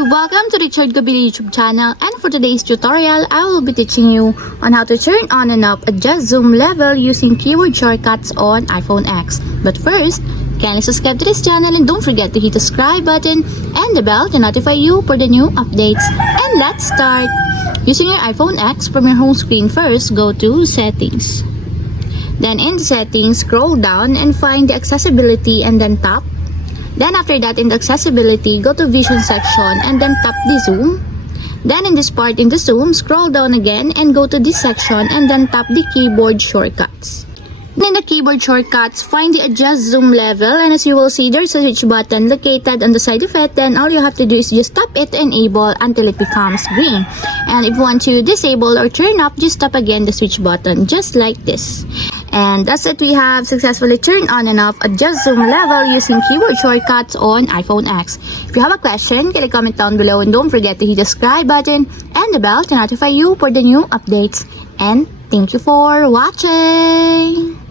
Welcome to the Gabili YouTube channel, and for today's tutorial, I will be teaching you on how to turn on and off adjust zoom level using keyboard shortcuts on iPhone X. But first, kindly subscribe to this channel and don't forget to hit the subscribe button and the bell to notify you for the new updates. And let's start! Using your iPhone X, from your home screen first, go to Settings. Then in the Settings, scroll down and find the Accessibility and then tap. Then after that, in the Accessibility, go to Vision section and then tap the Zoom. Then in this part in the Zoom, scroll down again and go to this section and then tap the Keyboard Shortcuts. In the Keyboard Shortcuts, find the Adjust Zoom Level, and as you will see, there's a switch button located on the side of it. Then all you have to do is just tap it to enable until it becomes green. And if you want to disable or turn off, just tap again the switch button, just like this. And that's it, we have successfully turned on and off adjust zoom level using keyboard shortcuts on iPhone X. If you have a question, can you comment down below, and don't forget to hit the subscribe button and the bell to notify you for the new updates. And thank you for watching!